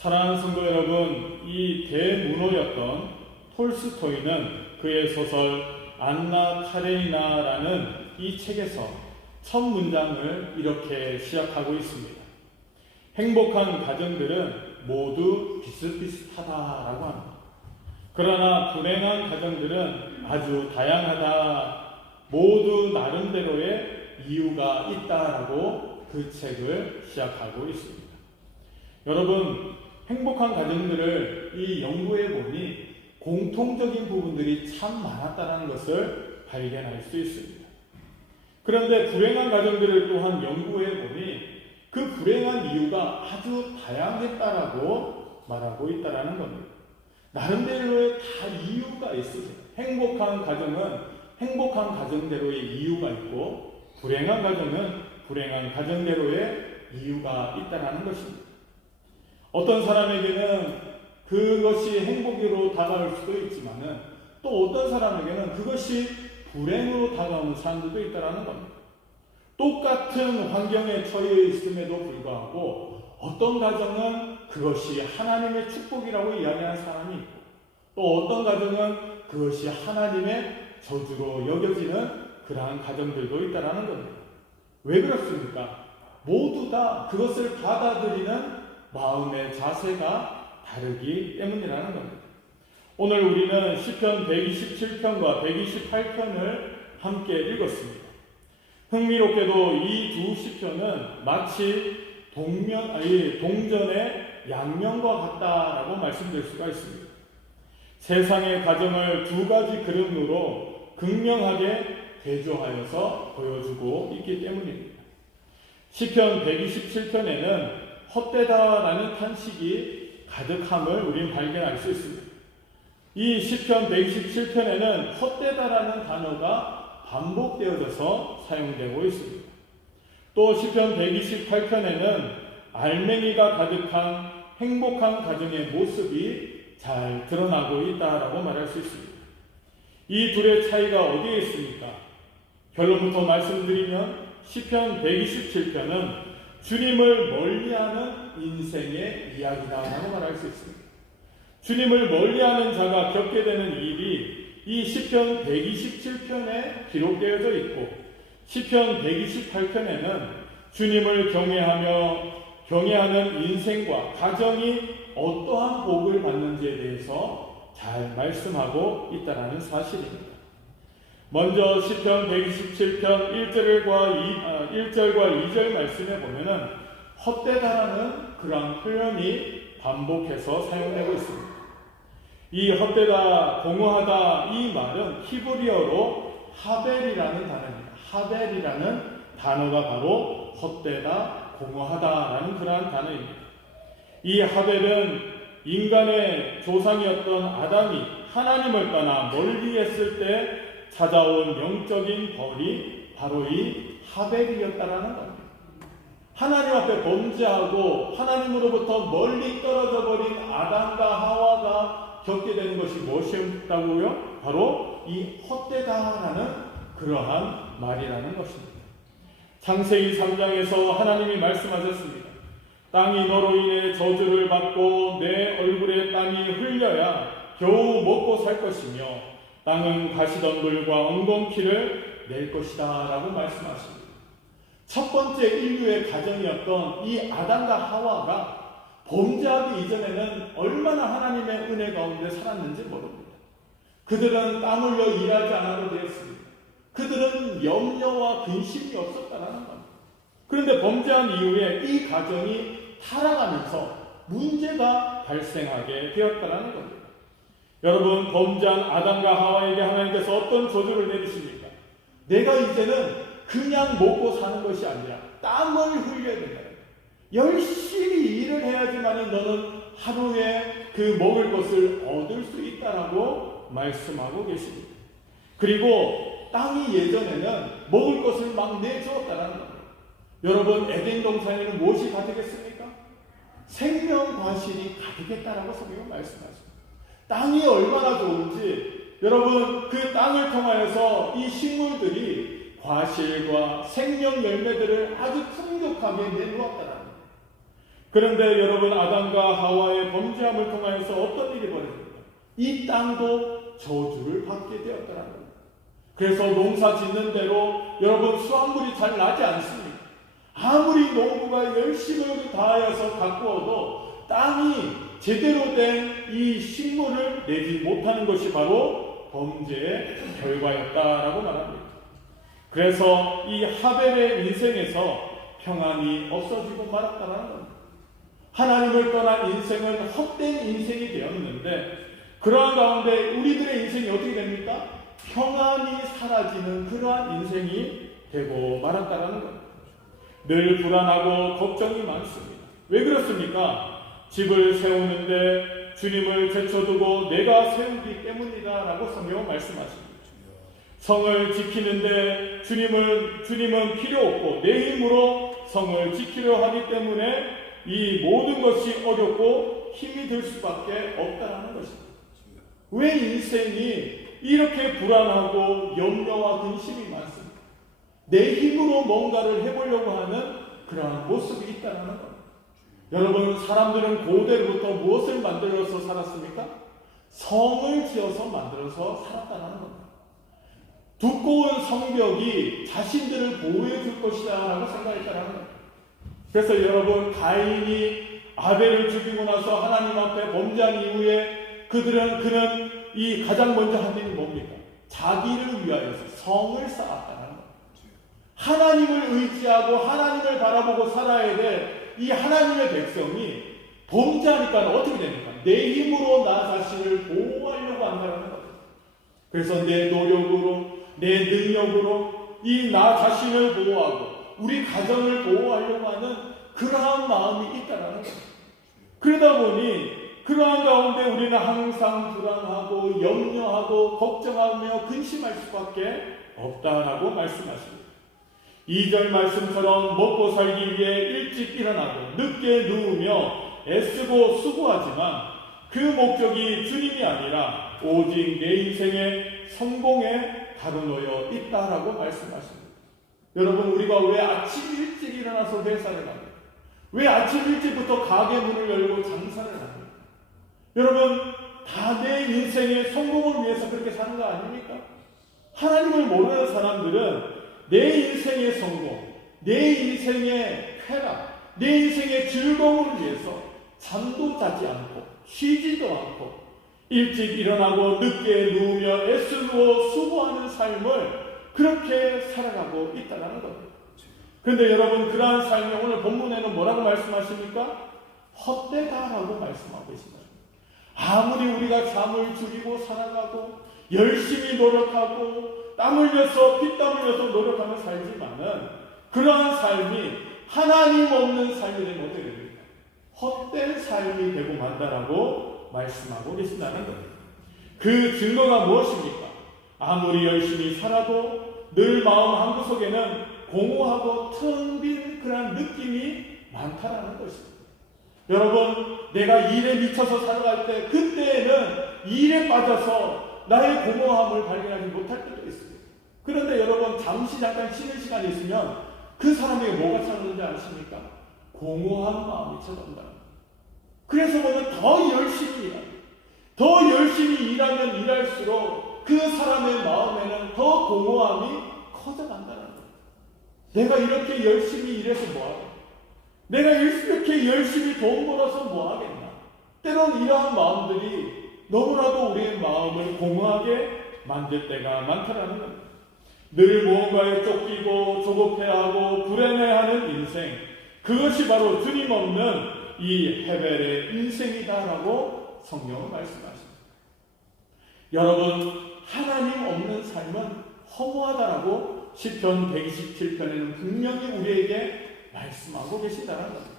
사랑하는 성도 여러분, 이 대문호였던 톨스토이는 그의 소설 안나 카레니나라는 이 책에서 첫 문장을 이렇게 시작하고 있습니다. 행복한 가정들은 모두 비슷비슷하다라고 합니다. 그러나 불행한 가정들은 아주 다양하다, 모두 나름대로의 이유가 있다라고 그 책을 시작하고 있습니다. 여러분, 행복한 가정들을 이 연구해 보니 공통적인 부분들이 참 많았다는 것을 발견할 수 있습니다. 그런데 불행한 가정들을 또한 연구해 보니 그 불행한 이유가 아주 다양했다라고 말하고 있다는 겁니다. 나름대로의 다 이유가 있습니다. 행복한 가정은 행복한 가정대로의 이유가 있고, 불행한 가정은 불행한 가정대로의 이유가 있다는 것입니다. 어떤 사람에게는 그것이 행복으로 다가올 수도 있지만은 또 어떤 사람에게는 그것이 불행으로 다가오는 사람들도 있다는 겁니다. 똑같은 환경에 처해 있음에도 불구하고 어떤 가정은 그것이 하나님의 축복이라고 이야기하는 사람이 있고, 또 어떤 가정은 그것이 하나님의 저주로 여겨지는 그러한 가정들도 있다는 겁니다. 왜 그렇습니까? 모두 다 그것을 받아들이는 마음의 자세가 다르기 때문이라는 겁니다. 오늘 우리는 시편 127편과 128편을 함께 읽었습니다. 흥미롭게도 이 두 시편은 마치 동전의 양면과 같다라고 말씀드릴 수가 있습니다. 세상의 가정을 두 가지 그림으로 극명하게 대조하여서 보여주고 있기 때문입니다. 시편 127편에는 헛되다라는 탄식이 가득함을 우린 발견할 수 있습니다. 이 시편 127편에는 헛되다라는 단어가 반복되어져서 사용되고 있습니다. 또 시편 128편에는 알맹이가 가득한 행복한 가정의 모습이 잘 드러나고 있다라고 말할 수 있습니다. 이 둘의 차이가 어디에 있습니까? 결론부터 말씀드리면 시편 127편은 주님을 멀리하는 인생의 이야기다라고 말할 수 있습니다. 주님을 멀리하는 자가 겪게 되는 일이 이 시편 127편에 기록되어져 있고, 시편 128편에는 주님을 경외하는 인생과 가정이 어떠한 복을 받는지에 대해서 잘 말씀하고 있다는 사실입니다. 먼저 시편 127편 1절과 2절 말씀에 보면은 헛되다라는 그런 표현이 반복해서 사용되고 있습니다. 이 헛되다, 공허하다 이 말은 히브리어로 하벨이라는 단어입니다. 하벨이라는 단어가 바로 헛되다, 공허하다라는 그러한 단어입니다. 이 하벨은 인간의 조상이었던 아담이 하나님을 떠나 멀리 했을 때 찾아온 영적인 벌이 바로 이 하벨이었다라는 겁니다. 하나님 앞에 범죄하고 하나님으로부터 멀리 떨어져 버린 아담과 하와가 겪게 되는 것이 무엇이었다고요? 바로 이 헛되다라는 그러한 말이라는 것입니다. 창세기 3장에서 하나님이 말씀하셨습니다. 땅이 너로 인해 저주를 받고 내 얼굴에 땀이 흘려야 겨우 먹고 살 것이며 땅은 가시덤불과 엉겅퀴를 낼 것이다 라고 말씀하십니다. 첫 번째 인류의 가정이었던 이 아담과 하와가 범죄하기 이전에는 얼마나 하나님의 은혜 가운데 살았는지 모릅니다. 그들은 땀 흘려 일하지 않아도 되었습니다. 그들은 염려와 근심이 없었다는 겁니다. 그런데 범죄한 이후에 이 가정이 타락하면서 문제가 발생하게 되었다는 겁니다. 여러분, 범죄한 아담과 하와에게 하나님께서 어떤 저주를 내리십니까? 내가 이제는 그냥 먹고 사는 것이 아니라 땀을 흘려야 된다. 열심히 일을 해야지만이 너는 하루에 그 먹을 것을 얻을 수 있다라고 말씀하고 계십니다. 그리고 땅이 예전에는 먹을 것을 막 내주었다는 겁니다. 여러분, 에덴 동산에는 무엇이 가득했습니까? 생명과실이 가득했다라고 성경은 말씀하십니다. 땅이 얼마나 좋은지 여러분, 그 땅을 통하여서 이 식물들이 과실과 생명 열매들을 아주 풍족하게 내놓았다는 겁니다. 그런데 여러분, 아담과 하와의 범죄함을 통하여서 어떤 일이 벌어집니까? 이 땅도 저주를 받게 되었더라는 겁니다. 그래서 농사 짓는 대로 여러분 수확물이 잘 나지 않습니다. 아무리 농부가 열심을 다하여서 가꾸어도 땅이 제대로 된 이 식물을 내지 못하는 것이 바로 범죄의 결과였다라고 말합니다. 그래서 이 하벨의 인생에서 평안이 없어지고 말았다는 겁니다. 하나님을 떠난 인생은 헛된 인생이 되었는데, 그러한 가운데 우리들의 인생이 어떻게 됩니까? 평안이 사라지는 그러한 인생이 되고 말았다는 겁니다. 늘 불안하고 걱정이 많습니다. 왜 그렇습니까? 집을 세우는데 주님을 제쳐두고 내가 세우기 때문이다 라고 성경은 말씀하십니다. 성을 지키는데 주님은 필요 없고 내 힘으로 성을 지키려 하기 때문에 이 모든 것이 어렵고 힘이 들 수밖에 없다라는 것입니다. 왜 인생이 이렇게 불안하고 염려와 근심이 많습니까? 내 힘으로 뭔가를 해보려고 하는 그러한 모습이 있다는 겁니다. 여러분, 사람들은 고대로부터 무엇을 만들어서 살았습니까? 성을 지어서 만들어서 살았다는 겁니다. 두꺼운 성벽이 자신들을 보호해 줄 것이다 라고 생각했다는 겁니다. 그래서 여러분, 가인이 아벨을 죽이고 나서 하나님 앞에 범죄한 이후에 그는 이 가장 먼저 한 일이 뭡니까? 자기를 위하여서 성을 쌓았다는 겁니다. 하나님을 의지하고 하나님을 바라보고 살아야 될 이 하나님의 백성이 범죄하니까 어떻게 됩니까? 내 힘으로 나 자신을 보호하려고 한다는 겁니다. 그래서 내 노력으로, 내 능력으로 이 나 자신을 보호하고 우리 가정을 보호하려고 하는 그러한 마음이 있다는 겁니다. 그러다 보니 그러한 가운데 우리는 항상 불안하고 염려하고 걱정하며 근심할 수밖에 없다라고 말씀하십니다. 2절 말씀처럼 먹고 살기 위해 일찍 일어나고 늦게 누우며 애쓰고 수고하지만 그 목적이 주님이 아니라 오직 내 인생의 성공에 가로놓여 있다라고 말씀하십니다. 여러분, 우리가 왜 아침 일찍 일어나서 회사를 합니까? 왜 아침 일찍부터 가게 문을 열고 장사를 합니까? 여러분, 다 내 인생의 성공을 위해서 그렇게 사는 거 아닙니까? 하나님을 모르는 사람들은 내 인생의 성공, 내 인생의 쾌락, 내 인생의 즐거움을 위해서 잠도 자지 않고 쉬지도 않고 일찍 일어나고 늦게 누우며 애쓰고 수고하는 삶을 그렇게 살아가고 있다는 겁니다. 그런데 여러분, 그러한 삶이 오늘 본문에는 뭐라고 말씀하십니까? 헛되다라고 말씀하고 있습니다. 아무리 우리가 잠을 줄이고 살아가고 열심히 노력하고 땀 흘려서 피땀 흘려서 노력하며 살지만은 그러한 삶이 하나님 없는 삶이 되면 어떻게 됩니까? 헛된 삶이 되고 만다라고 말씀하고 계신다는 겁니다. 그 증거가 무엇입니까? 아무리 열심히 살아도 늘 마음 한구석에는 공허하고 텅 빈 그런 느낌이 많다라는 것입니다. 여러분, 내가 일에 미쳐서 살아갈 때 그때에는 일에 빠져서 나의 공허함을 발견하지 못할 때도 있습니다. 그런데 여러분, 잠깐 쉬는 시간이 있으면 그 사람에게 뭐가 찾는지 아십니까? 공허한 마음이 찾아온다. 그래서 보면 더 열심히 일합니다. 더 열심히 일하면 일할수록 그 사람의 마음에는 더 공허함이 커져간다는 거예요. 내가 이렇게 열심히 일해서 뭐하겠나? 내가 이렇게 열심히 돈 벌어서 뭐하겠나? 때론 이러한 마음들이 너무나도 우리의 마음을 공허하게 만들 때가 많다라는 겁니다. 늘 무언가에 쫓기고 조급해하고 불안해하는 인생, 그것이 바로 주님 없는 이 헤벨의 인생이다라고 성경은 말씀하십니다. 여러분, 하나님 없는 삶은 허무하다라고 시편 127편에는 분명히 우리에게 말씀하고 계시다는 겁니다.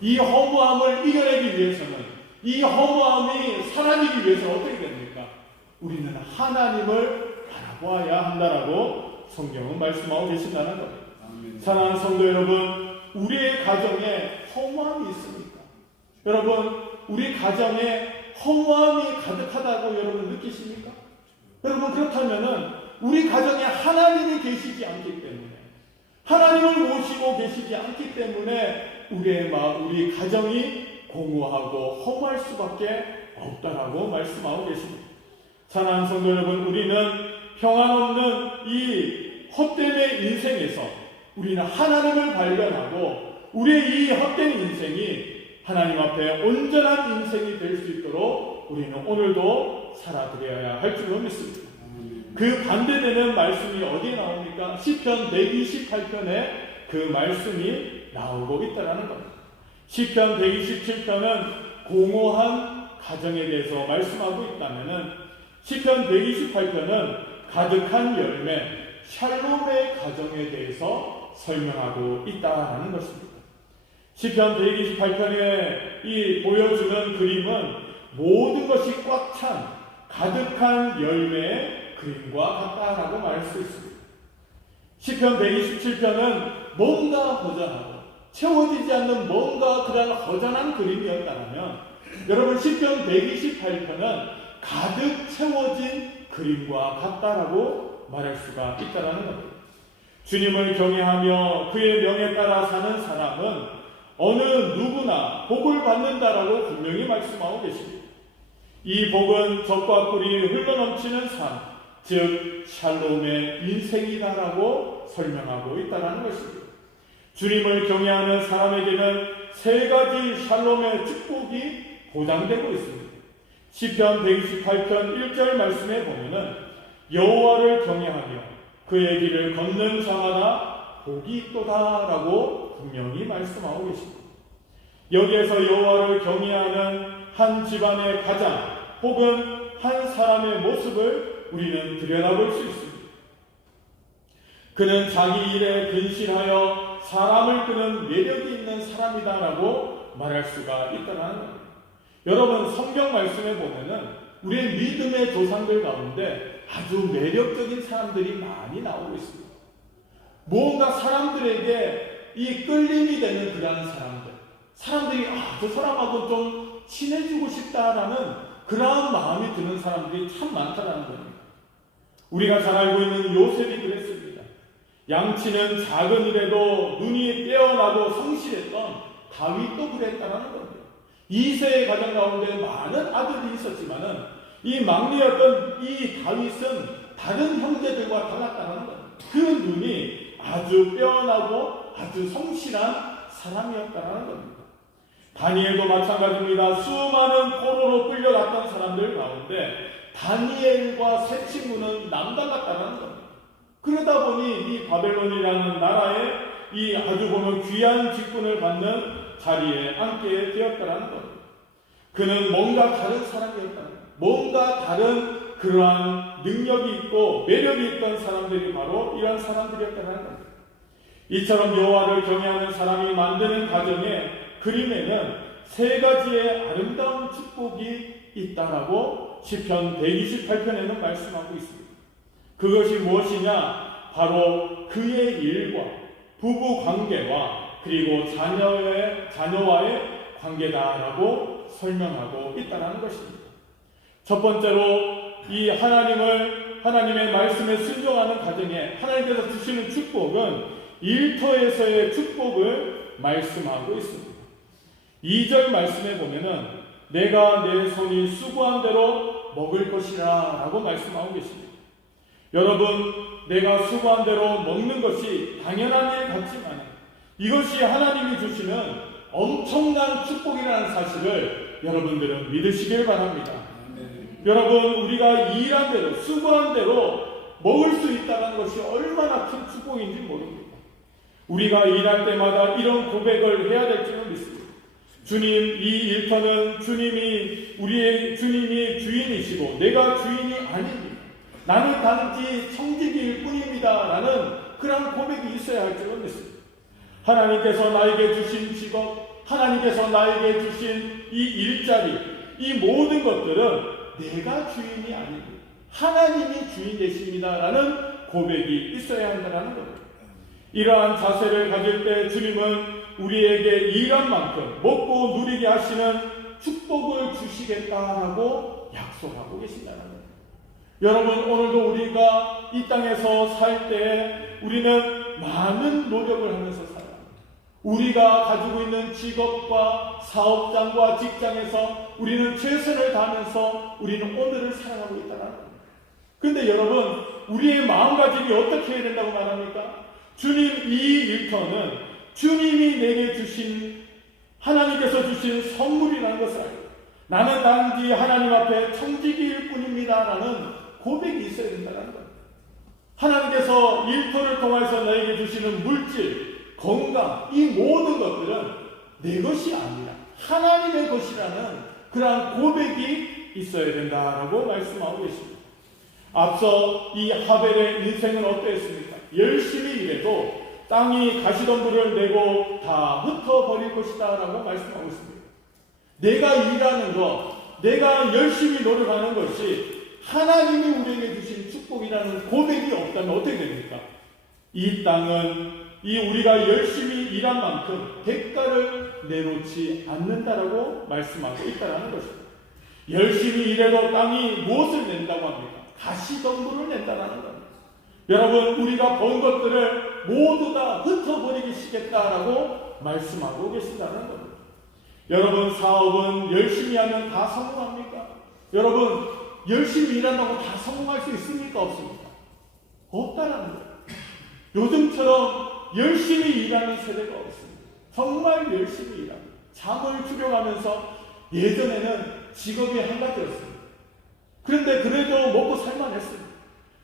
이 허무함을 이겨내기 위해서는, 이 허무함이 사라지기 위해서는 어떻게 됩니까? 우리는 하나님을 바라보아야 한다라고 성경은 말씀하고 계신다는 겁니다. 사랑하는 성도 여러분, 우리의 가정에 허무함이 있습니까? 여러분, 우리 가정에 허무함이 가득하다고 여러분 느끼십니까? 여러분, 그렇다면은 우리 가정에 하나님이 계시지 않기 때문에, 하나님을 모시고 계시지 않기 때문에 우리 가정이 공허하고 허무할 수밖에 없다라고 말씀하고 계십니다. 사랑하는 성도 여러분, 우리는 평안 없는 이 헛됨의 인생에서 우리는 하나님을 발견하고 우리의 이 헛된 인생이 하나님 앞에 온전한 인생이 될 수 있도록 우리는 오늘도 살아드려야 할 줄로 믿습니다. 그 반대되는 말씀이 어디에 나옵니까? 시편 128편에 그 말씀이 나오고 있다는 겁니다. 시편 127편은 공허한 가정에 대해서 말씀하고 있다면 시편 128편은 가득한 열매, 샬롬의 가정에 대해서 설명하고 있다는 것입니다. 시편 128편에 이 보여주는 그림은 모든 것이 꽉 찬 가득한 열매의 그림과 같다라고 말할 수 있습니다. 시편 127편은 뭔가 허전하고 채워지지 않는 뭔가 그런 허전한 그림이었다면 여러분 시편 128편은 가득 채워진 그림과 같다라고 말할 수가 있다는 겁니다. 주님을 경외하며 그의 명에 따라 사는 사람은 어느 누구나 복을 받는다라고 분명히 말씀하고 계십니다. 이 복은 젖과 꿀이 흘러넘치는 삶, 즉 샬롬의 인생이다라고 설명하고 있다는 것입니다. 주님을 경외하는 사람에게는 세 가지 샬롬의 축복이 보장되고 있습니다. 시편 128편 1절 말씀에 보면은 여호와를 경외하며 그의 길을 걷는 자마다 복이 있도다라고 분명히 말씀하고 계십니다. 여기에서 여호와를 경외하는 한 집안의 가장 혹은 한 사람의 모습을 우리는 들여다볼 수 있습니다. 그는 자기 일에 근실하여 사람을 끄는 매력이 있는 사람이다라고 말할 수가 있다는 겁니다. 여러분 성경 말씀에 보면은 우리의 믿음의 조상들 가운데 아주 매력적인 사람들이 많이 나오고 있습니다. 무언가 사람들에게 이 끌림이 되는 그러한 사람들이 저 사람하고 좀 친해지고 싶다라는 그러한 마음이 드는 사람들이 참 많다는 겁니다. 우리가 잘 알고 있는 요셉이 그랬습니다. 양치는 작은 일에도 눈이 빼어나고 성실했던 다윗도 그랬다는 겁니다. 2세의 가정 가운데 많은 아들이 있었지만은 이 막내였던 이 다윗은 다른 형제들과 달랐다는 겁니다. 그 눈이 아주 빼어나고 아주 성실한 사람이었다는 겁니다. 다니엘도 마찬가지입니다. 수많은 포로로 끌려갔던 사람들 가운데 다니엘과 세 친구는 남달랐다는 겁니다. 그러다 보니 이 바벨론이라는 나라에 이 아주 보면 귀한 직분을 받는 자리에 앉게 되었다는 겁니다. 그는 뭔가 다른 사람이었다. 뭔가 다른 그러한 능력이 있고 매력이 있던 사람들이 바로 이러한 사람들이었다는 겁니다. 이처럼 여호와를 경외하는 사람이 만드는 가정의 그림에는 세 가지의 아름다운 축복이 있다라고 시편 128편에는 말씀하고 있습니다. 그것이 무엇이냐? 바로 그의 일과 부부 관계와 그리고 자녀와의 관계다라고 설명하고 있다는 것입니다. 첫 번째로 이 하나님의 말씀에 순종하는 가정에 하나님께서 주시는 축복은 일터에서의 축복을 말씀하고 있습니다. 2절 말씀에 보면은 내가 내 손이 수고한 대로 먹을 것이라 라고 말씀하고 계십니다. 여러분, 내가 수고한 대로 먹는 것이 당연한 일 같지만 이것이 하나님이 주시는 엄청난 축복이라는 사실을 여러분들은 믿으시길 바랍니다. 여러분, 우리가 일한 대로 수고한 대로 먹을 수 있다는 것이 얼마나 큰 축복인지 모릅니다. 우리가 일할 때마다 이런 고백을 해야 될지는 믿습니다. 주님, 이 일터는 주님이 주인이시고 내가 주인이 아닙니다. 나는 단지 청지기일 뿐입니다 라는 그런 고백이 있어야 할 줄은 믿습니다. 하나님께서 나에게 주신 직업, 하나님께서 나에게 주신 이 일자리, 이 모든 것들은 내가 주인이 아닙니다. 하나님이 주인 되십니다 라는 고백이 있어야 한다는 겁니다. 이러한 자세를 가질 때 주님은 우리에게 일한 만큼 먹고 누리게 하시는 축복을 주시겠다라고 약속하고 계신다는 겁니다. 여러분, 오늘도 우리가 이 땅에서 살 때 우리는 많은 노력을 하면서 살아요. 우리가 가지고 있는 직업과 사업장과 직장에서 우리는 최선을 다하면서 우리는 오늘을 살아가고 있다는 겁니다. 그런데 여러분, 우리의 마음가짐이 어떻게 해야 된다고 말합니까? 주님, 이 일터는 주님이 내게 주신, 하나님께서 주신 선물이라는 것을 알고 나는 단지 하나님 앞에 청지기일 뿐입니다 라는 고백이 있어야 된다는 겁니다. 하나님께서 일터를 통해서 나에게 주시는 물질, 건강, 이 모든 것들은 내 것이 아니라 하나님의 것이라는 그러한 고백이 있어야 된다라고 말씀하고 계십니다. 앞서 이 하벨의 인생은 어땠습니까? 열심히 일해도 땅이 가시덤불을 내고 다 흩어버릴 것이다 라고 말씀하고 있습니다. 내가 일하는 것, 내가 열심히 노력하는 것이 하나님이 우리에게 주신 축복이라는 고백이 없다면 어떻게 됩니까? 이 땅은 이 우리가 열심히 일한 만큼 대가를 내놓지 않는다라고 말씀하고 있다는 것입니다. 열심히 일해도 땅이 무엇을 낸다고 합니까? 가시덤불을 낸다는 겁니다. 여러분, 우리가 번 것들을 모두 다 흩어버리시겠다라고 말씀하고 계신다는 겁니다. 여러분, 사업은 열심히 하면 다 성공합니까? 여러분, 열심히 일한다고 다 성공할 수 있습니까? 없습니까? 없다라는 거예요. 요즘처럼 열심히 일하는 세대가 없습니다. 정말 열심히 일합니다. 잠을 줄여가면서 예전에는 직업이 한 가지였습니다. 그런데 그래도 먹고 살만했습니다.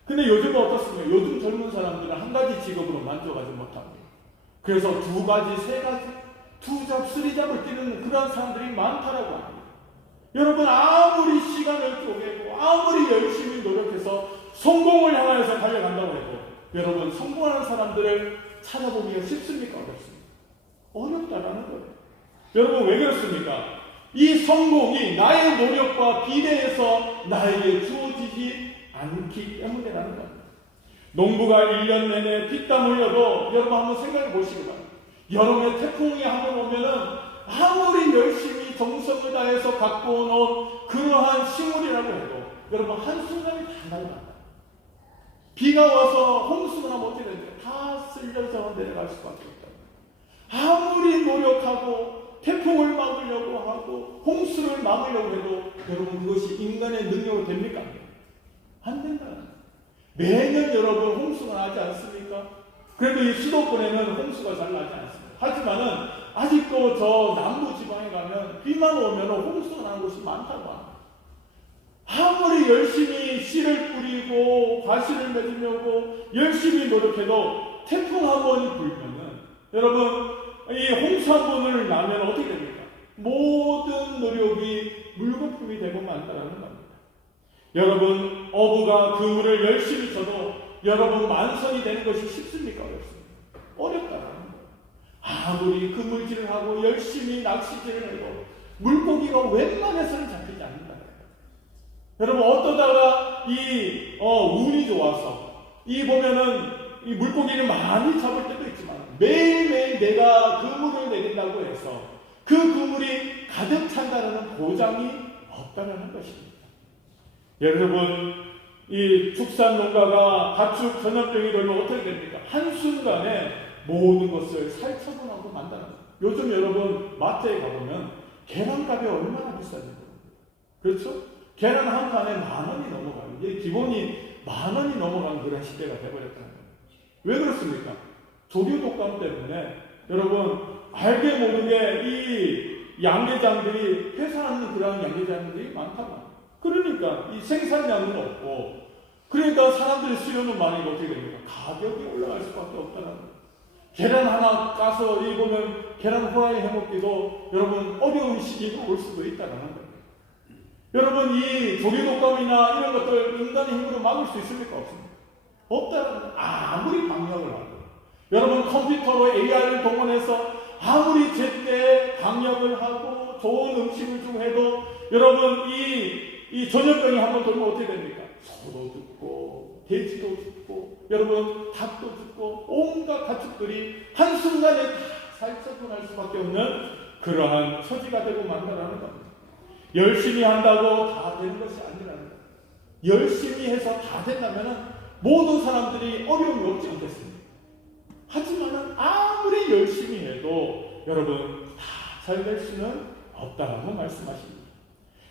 근데 요즘은 어떻습니까? 요즘 젊은 사람들은 한 가지 직업으로 만족하지 못합니다. 그래서 두 가지, 세 가지, 투잡, 쓰리잡을 뛰는 그런 사람들이 많다라고 합니다. 여러분, 아무리 시간을 쪼개고 아무리 열심히 노력해서 성공을 향해서 달려간다고 해도 여러분, 성공하는 사람들을 찾아보기가 쉽습니까? 어렵습니까? 어렵다라는 거예요. 여러분, 왜 그렇습니까? 이 성공이 나의 노력과 비례해서 나에게 주어지지 않기 때문이라는 겁니다. 농부가 1년 내내 피땀 흘려도 여러분 한번 생각해 보시기 바랍니다. 여름에 태풍이 한번 오면은 아무리 열심히 정성을 다해서 갖고 온 그러한 식물이라고 해도 여러분 한순간에 다 날아간다. 비가 와서 홍수가 나면 어떻게 됩니까? 다 쓸려서 내려갈 수밖에 없다. 아무리 노력하고 태풍을 막으려고 하고 홍수를 막으려고 해도 여러분 그것이 인간의 능력으로 됩니까? 안 된다. 매년 여러분 홍수가 나지 않습니까? 그래도 이 수도권에는 홍수가 잘 나지 않습니다. 하지만은 아직도 저 남부 지방에 가면 비만 오면 홍수가 나는 곳이 많다고 합니다. 아무리 열심히 씨를 뿌리고 과실을 맺으려고 열심히 노력해도 태풍 한 번이 불면은 여러분 이 홍수 한 번을 나면 어떻게 됩니까? 모든 노력이 물거품이 되고 만다라는 겁니다. 여러분, 어부가 그물을 열심히 쳐도 여러분 만선이 되는 것이 쉽습니까? 어렵습니까? 어렵다라는 거예요. 아무리 그물질을 하고 열심히 낚시질을 해도 물고기가 웬만해서는 잡히지 않는다. 여러분, 어떠다가 운이 좋아서 이 보면은 이 물고기를 많이 잡을 때도 있지만 매일매일 내가 그물을 내린다고 해서 그 그물이 가득 찬다는 보장이 없다는 것입니다. 여러분, 이 축산 농가가 가축 전염병이 걸리면 어떻게 됩니까? 한순간에 모든 것을 살처분하고 만다는 거예요. 요즘 여러분 마트에 가보면 계란값이 얼마나 비싼지 그렇죠? 계란 한 칸에 10,000원이 넘어가요. 이게 기본이 10,000원이 넘어가는 그런 시대가 되어버렸다는 거예요. 왜 그렇습니까? 조류 독감 때문에 여러분 알게 모르게 이 양계장들이 폐사하는 그런 양계장들이 많다고. 그러니까 이 생산량은 없고 그러니까 사람들의 수요는 많이 어떻게 됩니까? 가격이 올라갈 수밖에 없다는 거예요. 계란 하나 까서 이 보면 계란 후라이 해먹기도 여러분 어려운 시기가 올 수도 있다는 거예요. 여러분 이 조류독감이나 이런 것들 인간의 힘으로 막을 수 있습니까? 없습니까? 없다는 거예요. 아무리 방역을 하고 여러분 컴퓨터로 AI를 동원해서 아무리 제때 방역을 하고 좋은 음식을 주고 해도 여러분 이 전염병이 한번 돌면 어떻게 됩니까? 소도 죽고 돼지도 죽고 여러분 닭도 죽고 온갖 가축들이 한순간에 다 살처분할 수밖에 없는 그러한 처지가 되고 만다라는 겁니다. 열심히 한다고 다 되는 것이 아니라는 거예요. 열심히 해서 다 된다면 모든 사람들이 어려움이 없지 않겠습니까? 하지만 아무리 열심히 해도 해도 여러분 다 잘 될 수는 없다라고 말씀하십니다.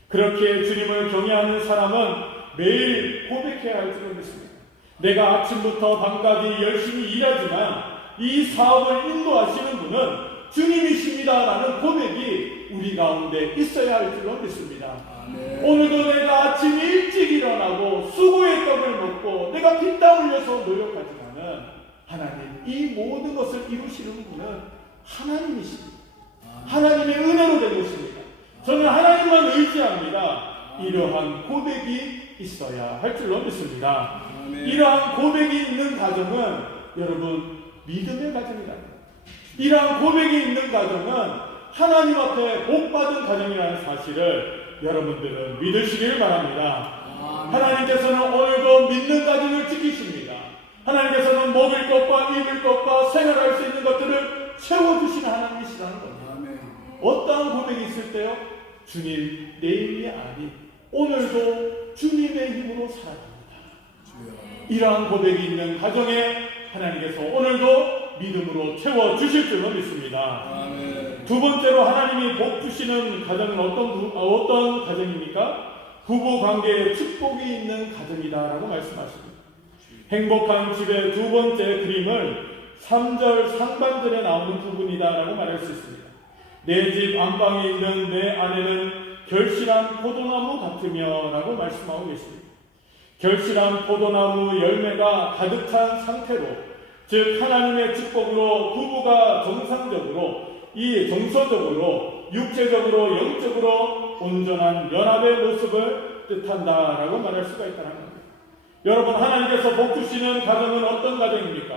그렇게 주님을 경외하는 사람은 매일 고백해야 할 줄을 믿습니다. 내가 아침부터 밤까지 열심히 일하지만 이 사업을 인도하시는 분은 주님이십니다라는 고백이 우리 가운데 있어야 할 줄로 믿습니다. 아멘. 오늘도 내가 아침 일찍 일어나고 수고의 떡을 먹고 내가 피땀 흘려서 노력하지만은 하나님 이 모든 것을 이루시는 분은 하나님이십니다. 하나님의 은혜로 된 것입니다. 저는 하나님만 의지합니다. 이러한 고백이 있어야 할 줄로 믿습니다. 아멘. 이러한 고백이 있는 가정은 여러분 믿음의 가정이다. 이러한 고백이 있는 가정은 하나님 앞에 복받은 가정이라는 사실을 여러분들은 믿으시길 바랍니다. 아멘. 하나님께서는 오늘도 믿는 가정을 지키십니다. 하나님께서는 먹을 것과 입을 것과 생활할 수 있는 것들을 채워주시는 하나님이시라는 겁니다. 아멘. 어떠한 고백이 있을 때요? 주님, 내일이 아닌 오늘도 주님의 힘으로 살아갑니다. 이러한 고백이 있는 가정에 하나님께서 오늘도 믿음으로 채워주실 줄로 믿습니다. 아멘. 두 번째로 하나님이 복 주시는 가정은 어떤 가정입니까? 부부 관계에 축복이 있는 가정이다라고 말씀하십니다. 행복한 집의 두 번째 그림을 3절 상반절에 나오는 부분이다라고 말할 수 있습니다. 내 집 안방에 있는 내 아내는 결실한 포도나무 같으며 라고 말씀하고 계십니다. 결실한 포도나무 열매가 가득 찬 상태로, 즉 하나님의 축복으로 부부가 정서적으로, 육체적으로, 영적으로 온전한 연합의 모습을 뜻한다라고 말할 수가 있다는 겁니다. 여러분, 하나님께서 복 주시는 가정은 어떤 가정입니까?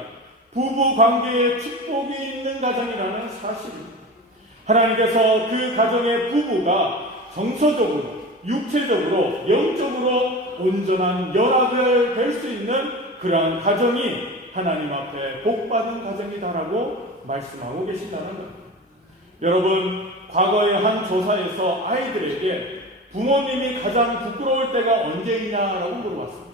부부 관계에 축복이 있는 가정이라는 사실입니다. 하나님께서 그 가정의 부부가 정서적으로, 육체적으로, 영적으로 온전한 연합을 될 수 있는 그러한 가정이 하나님 앞에 복받은 가정이다라고 말씀하고 계신다는 겁니다. 여러분, 과거의 한 조사에서 아이들에게 부모님이 가장 부끄러울 때가 언제이냐라고 물어봤습니다.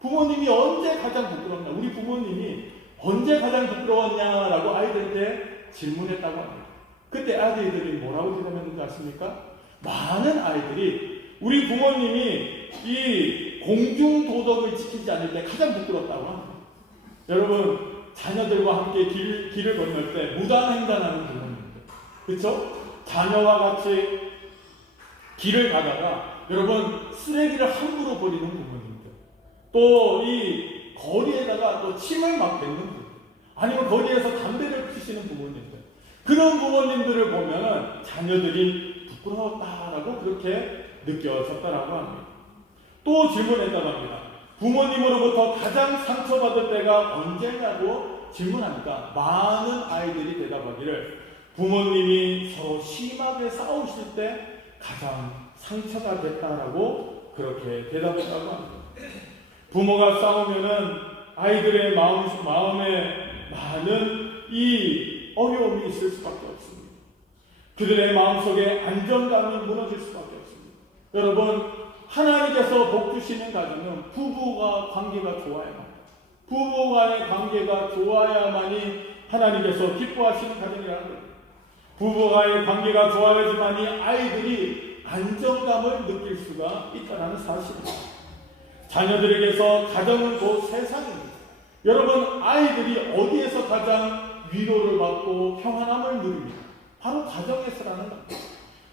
부모님이 언제 가장 부끄럽냐? 우리 부모님이 언제 가장 부끄러웠냐라고 아이들한테 질문했다고 합니다. 그때 아이들이 뭐라고 대답했는지 아십니까? 많은 아이들이 우리 부모님이 이 공중도덕을 지키지 않을 때 가장 부끄럽다고 합니다. 여러분, 자녀들과 함께 길을 건널 때 무단횡단하는 부모님들, 그렇죠? 자녀와 같이 길을 가다가 여러분 쓰레기를 함부로 버리는 부모님들, 또 이 거리에다가 또 침을 막 뱉는 분들, 아니면 거리에서 담배를 피시는 부모님들, 그런 부모님들을 보면은 자녀들이 부끄러웠다라고 그렇게 느껴졌다라고 합니다. 또 질문했다고 합니다. 부모님으로부터 가장 상처받을 때가 언제냐고 질문하니까 많은 아이들이 대답하기를 부모님이 서로 심하게 싸우실 때 가장 상처가 됐다라고 그렇게 대답했다고 합니다. 부모가 싸우면은 아이들의 마음에 많은 이 어려움이 있을 수밖에 없습니다. 그들의 마음속에 안정감이 무너질 수밖에 없습니다. 여러분, 하나님께서 복 주시는 가정은 부부가 관계가 좋아야 합니다. 부부 간의 관계가 좋아야만이 하나님께서 기뻐하시는 가정이라는 거예요. 부부 간의 관계가 좋아야지만이 아이들이 안정감을 느낄 수가 있다는 사실입니다. 자녀들에게서 가정은 곧 세상입니다. 여러분, 아이들이 어디에서 가장 위로를 받고 평안함을 누립니다? 바로 가정에서라는 겁니다.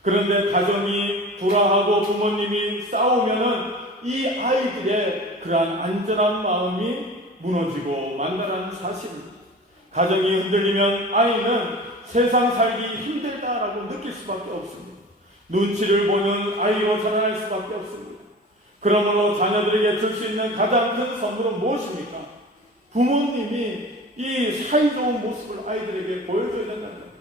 그런데 가정이 불화하고 부모님이 싸우면은 이 아이들의 그러한 안전한 마음이 무너지고 만다라는 사실입니다. 가정이 흔들리면 아이는 세상 살기 힘들다라고 느낄 수밖에 없습니다. 눈치를 보는 아이로 자라날 수밖에 없습니다. 그러므로 자녀들에게 줄 수 있는 가장 큰 선물은 무엇입니까? 부모님이 이 사이좋은 모습을 아이들에게 보여줘야 된다는 겁니다.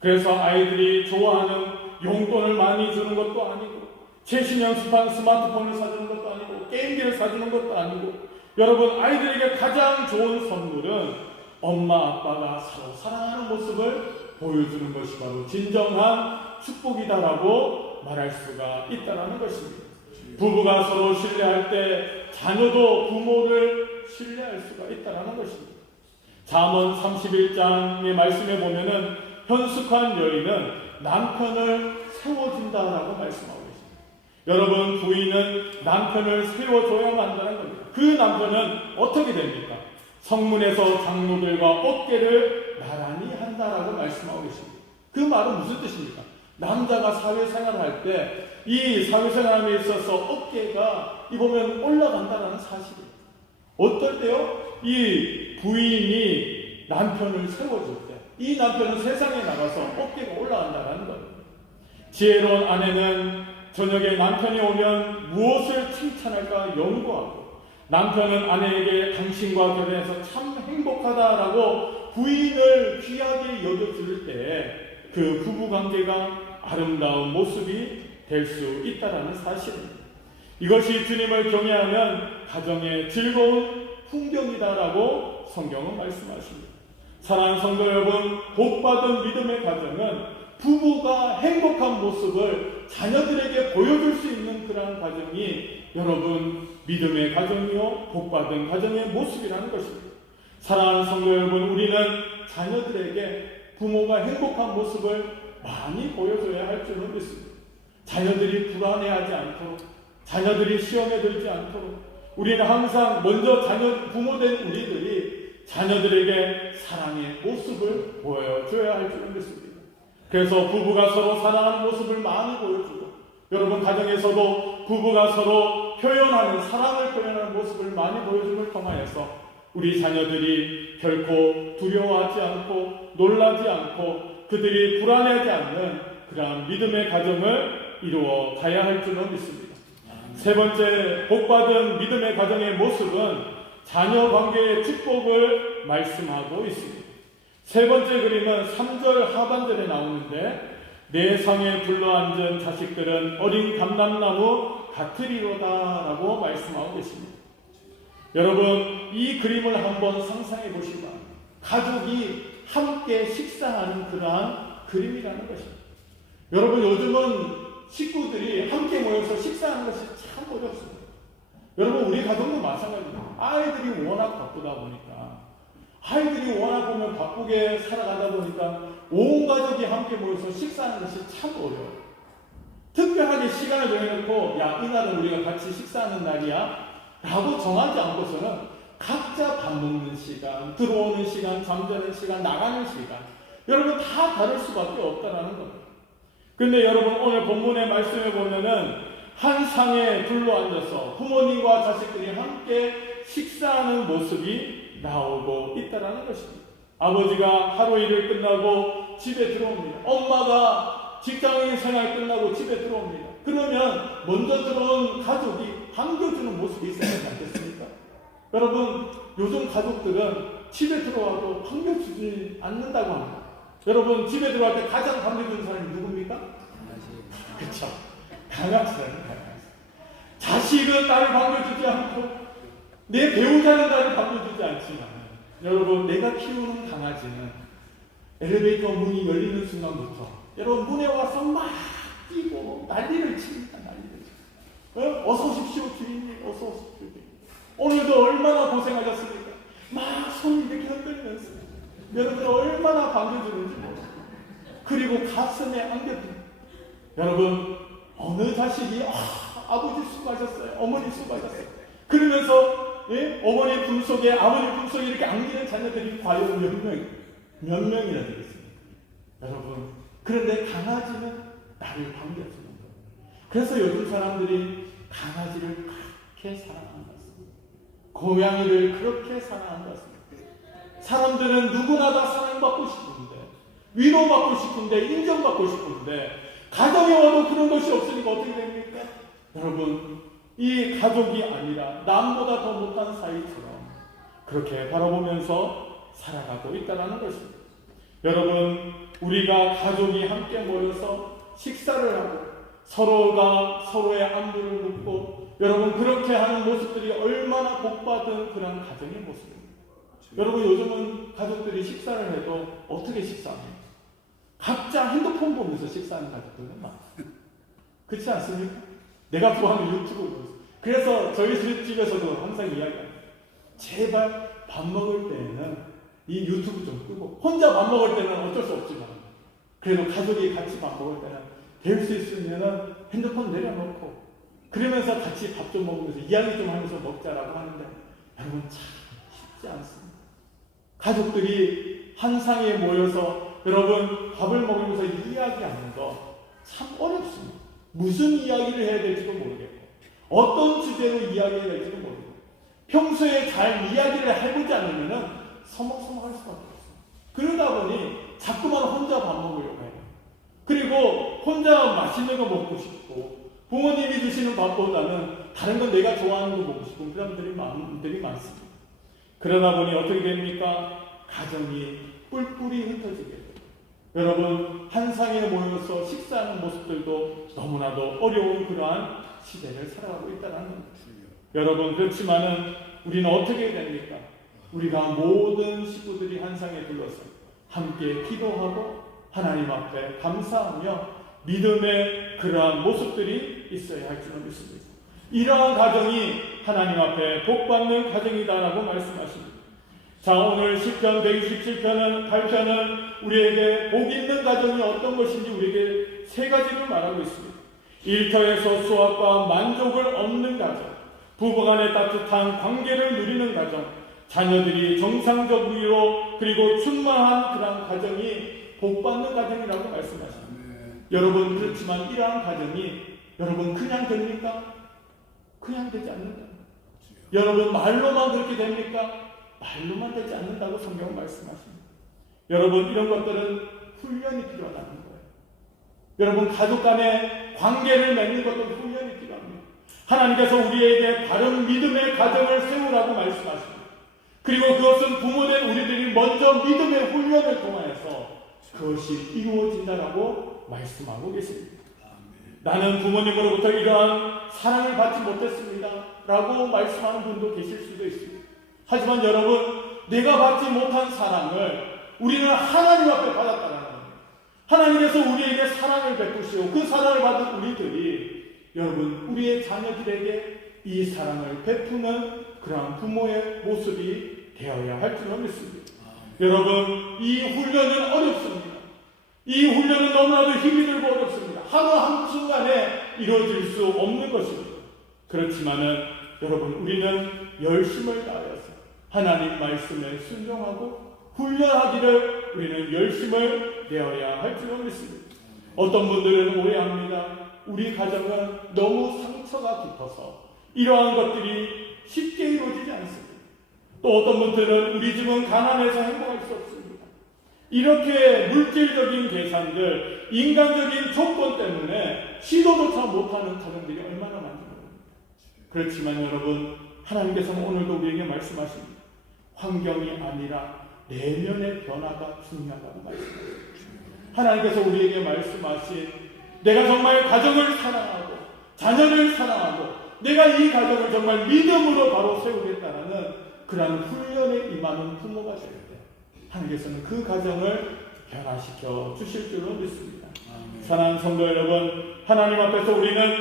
그래서 아이들이 좋아하는 용돈을 많이 주는 것도 아니고, 최신 연습한 스마트폰을 사주는 것도 아니고, 게임기를 사주는 것도 아니고, 여러분, 아이들에게 가장 좋은 선물은 엄마 아빠가 서로 사랑하는 모습을 보여주는 것이 바로 진정한 축복이다라고 말할 수가 있다는 것입니다. 부부가 서로 신뢰할 때 자녀도 부모를 신뢰할 수가 있다는 것입니다. 잠언 31장의 말씀에 보면은 현숙한 여인은 남편을 세워준다라고 말씀하고 계십니다. 여러분, 부인은 남편을 세워줘야만 한다는 겁니다. 그 남편은 어떻게 됩니까? 성문에서 장로들과 어깨를 나란히 한다라고 말씀하고 계십니다. 그 말은 무슨 뜻입니까? 남자가 사회생활을 할 때 이 사회생활에 있어서 어깨가 이 보면 올라간다는 사실이에요. 어떨 때요? 이 부인이 남편을 세워줄 때 이 남편은 세상에 나가서 어깨가 올라간다는 거예요. 지혜로운 아내는 저녁에 남편이 오면 무엇을 칭찬할까 연구하고, 남편은 아내에게 당신과 결혼해서 참 행복하다라고 부인을 귀하게 여겨줄 때 그 부부관계가 아름다운 모습이 될 수 있다는 사실입니다. 이것이 주님을 경외하면 가정의 즐거운 풍경이다라고 성경은 말씀하십니다. 사랑하는 성도 여러분, 복받은 믿음의 가정은 부부가 행복한 모습을 자녀들에게 보여줄 수 있는 그러한 가정이 여러분 믿음의 가정이요 복받은 가정의 모습이라는 것입니다. 사랑하는 성도 여러분, 우리는 자녀들에게 부모가 행복한 모습을 많이 보여줘야 할 줄은 믿습니다. 자녀들이 불안해하지 않도록, 자녀들이 시험에 들지 않도록 우리는 항상 먼저 부모된 우리들이 자녀들에게 사랑의 모습을 보여줘야 할 줄은 믿습니다. 그래서 부부가 서로 사랑하는 모습을 많이 보여주고, 여러분 가정에서도 부부가 서로 사랑을 표현하는 모습을 많이 보여줌을 통하여서 우리 자녀들이 결코 두려워하지 않고 놀라지 않고 그들이 불안해하지 않는 그러한 믿음의 가정을 이루어 가야 할 줄로 믿습니다. 세 번째, 복받은 믿음의 가정의 모습은 자녀 관계의 축복을 말씀하고 있습니다. 세 번째 그림은 3절 하반절에 나오는데, 내 상에 둘러앉은 자식들은 어린 감람나무 같으리로다라고 말씀하고 계십니다. 여러분, 이 그림을 한번 상상해 보시기 바랍니다. 가족이 함께 식사하는 그러한 그림이라는 것입니다. 여러분, 요즘은 식구들이 함께 모여서 식사하는 것이 참 어렵습니다. 여러분, 우리 가정도 마찬가지입니다. 아이들이 워낙 바쁘다 보니까, 아이들이 워낙 보면 바쁘게 살아가다 보니까 온 가족이 함께 모여서 식사하는 것이 참 어려워요. 특별하게 시간을 정해놓고, 야, 이날은 우리가 같이 식사하는 날이야 라고 정하지 않고서는 각자 밥 먹는 시간, 들어오는 시간, 잠자는 시간, 나가는 시간, 여러분 다 다를 수밖에 없다라는 겁니다. 근데 여러분, 오늘 본문의 말씀에 보면은 한 상에 둘러앉아서 부모님과 자식들이 함께 식사하는 모습이 나오고 있다라는 것입니다. 아버지가 하루 일을 끝나고 집에 들어옵니다. 엄마가 직장인 생활 끝나고 집에 들어옵니다. 그러면 먼저 들어온 가족이 반겨주는 모습이 있어야 하지 않겠습니까? 여러분, 요즘 가족들은 집에 들어와도 반겨주지 않는다고 합니다. 여러분, 집에 들어갈 때 가장 반겨주는 사람이 누굽니까? 그렇죠. 강아지라는 강아지. 자식은 나를 반겨주지 않고 내 배우자는 나를 반겨주지 않지만, 여러분, 내가 키우는 강아지는 엘리베이터 문이 열리는 순간부터 여러분 문에 와서 막 뛰고 난리를 칩니다. 어서 오십시오 주인님, 어서 오십시오. 오늘도 얼마나 고생하셨습니까? 막 손이 이렇게 흔들면서 여러분 얼마나 반겨주는지 모르겠어요. 그리고 가슴에 안겨줍니다. 여러분, 어느 자식이 아버지 수고하셨어요, 어머니 수고하셨어요 그러면서 어머니 품속에 아버지 품속에 이렇게 안기는 자녀들이 과연 몇 명이나 되겠습니까? 여러분, 그런데 강아지는 나를 반겨주는 거예요. 그래서 요즘 사람들이 강아지를 그렇게 사랑하는 것 같습니다. 고양이를 그렇게 사랑하는 것 같습니다. 사람들은 누구나 다 사랑받고 싶은데, 위로받고 싶은데, 인정받고 싶은데, 가정에 와도 그런 것이 없으니까 어떻게 됩니까? 여러분, 이 가족이 아니라 남보다 더 못한 사이처럼 그렇게 바라보면서 살아가고 있다는 것입니다. 여러분, 우리가 가족이 함께 모여서 식사를 하고 서로가 서로의 안부를 묻고, 여러분 그렇게 하는 모습들이 얼마나 복받은 그런 가정의 모습입니다. 여러분, 요즘은 가족들이 식사를 해도 어떻게 식사합니까? 각자 핸드폰 보면서 식사하는 가족들은 많아요. 그렇지 않습니까? 내가 좋아하는 유튜브 보면서. 그래서 저희 집에서도 항상 이야기합니다. 제발 밥 먹을 때는 이 유튜브 좀 끄고, 혼자 밥 먹을 때는 어쩔 수 없지만 그래도 가족이 같이 밥 먹을 때는 배울 수 있으면 핸드폰 내려놓고 그러면서 같이 밥 좀 먹으면서 이야기 좀 하면서 먹자라고 하는데 여러분 참 쉽지 않습니다. 가족들이 한 상에 모여서 여러분 밥을 먹으면서 이야기하는 거 참 어렵습니다. 무슨 이야기를 해야 될지도 모르겠고 어떤 주제로 이야기해야 될지도 모르겠고 평소에 잘 이야기를 해보지 않으면 서먹서먹할 수밖에 없어요. 그러다 보니 자꾸만 혼자 밥 먹으려고 해요. 그리고 혼자 맛있는 거 먹고 싶고 부모님이 주시는 밥보다는 다른 건 내가 좋아하는 거 먹고 싶은 그런 마음들이 많습니다. 그러다 보니 어떻게 됩니까? 가정이 뿔뿔이 흩어지게 돼요. 여러분 한 상에 모여서 식사하는 모습들도 너무나도 어려운 그러한 시대를 살아가고 있다는 겁니다. 여러분 그렇지만은 우리는 어떻게 됩니까? 우리가 모든 식구들이 한 상에 둘러서 함께 기도하고 하나님 앞에 감사하며 믿음의 그러한 모습들이 있어야 할 줄은 믿습니다. 이러한 가정이 하나님 앞에 복받는 가정이다라고 말씀하십니다. 자, 오늘 시편 127편은 8편은 우리에게 복 있는 가정이 어떤 것인지 우리에게 세 가지를 말하고 있습니다. 일터에서 수확과 만족을 얻는 가정, 부부간의 따뜻한 관계를 누리는 가정, 자녀들이 정상적으로 그리고 충만한 그런 가정이 복받는 가정이라고 말씀하십니다. 여러분 그렇지만 이러한 가정이 여러분 그냥 됩니까? 그냥 되지 않는다. 여러분 말로만 그렇게 됩니까? 말로만 되지 않는다고 성경은 말씀하십니다. 여러분 이런 것들은 훈련이 필요하다는 거예요. 여러분 가족 간의 관계를 맺는 것도 훈련이 필요합니다. 하나님께서 우리에게 바른 믿음의 가정을 세우라고 말씀하십니다. 그리고 그것은 부모된 우리들이 먼저 믿음의 훈련을 통하여서 그것이 이루어진다라고 말씀하고 계십니다. 나는 부모님으로부터 이러한 사랑을 받지 못했습니다 라고 말씀하는 분도 계실 수도 있습니다. 하지만 여러분 내가 받지 못한 사랑을 우리는 하나님 앞에 받았다는 겁니다. 하나님께서 우리에게 사랑을 베푸시고 그 사랑을 받은 우리들이 여러분 우리의 자녀들에게 이 사랑을 베푸는 그러한 부모의 모습이 되어야 할 줄로 믿습니다. 여러분 이 훈련은 어렵습니다. 이 훈련은 너무나도 힘이 들고 어렵습니다. 하루 한순간에 이루어질 수 없는 것입니다. 그렇지만은 여러분 우리는 열심을 다하여서 하나님 말씀에 순종하고 훈련하기를 우리는 열심을 내어야 할 줄로 믿습니다. 어떤 분들은 오해합니다. 우리 가정은 너무 상처가 깊어서 이러한 것들이 쉽게 이루어지지 않습니다. 또 어떤 분들은 우리 집은 가난해서 행복할 수 없습니다. 이렇게 물질적인 계산들, 인간적인 조건 때문에 시도조차 못하는 가정들이 얼마나 많습니다. 그렇지만 여러분 하나님께서는 오늘도 우리에게 말씀하십니다. 환경이 아니라 내면의 변화가 중요하다고 말씀하십니다. 하나님께서 우리에게 말씀하신 내가 정말 가정을 사랑하고 자녀를 사랑하고 내가 이 가정을 정말 믿음으로 바로 세우겠다라는 그런 훈련에 임하는 부모가 될 때 하나님께서는 그 가정을 변화시켜 주실 줄로 믿습니다. 사랑하는 성도 여러분, 하나님 앞에서 우리는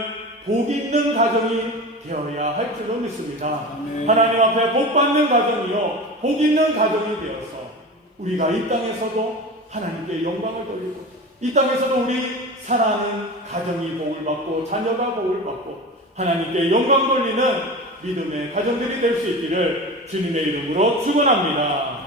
복 있는 가정이 되어야 할 줄로 믿습니다. 아멘. 하나님 앞에 복 받는 가정이요 복 있는 가정이 되어서 우리가 이 땅에서도 하나님께 영광을 돌리고 이 땅에서도 우리 사랑하는 가정이 복을 받고 자녀가 복을 받고 하나님께 영광 돌리는 믿음의 가정들이 될 수 있기를 주님의 이름으로 축원합니다.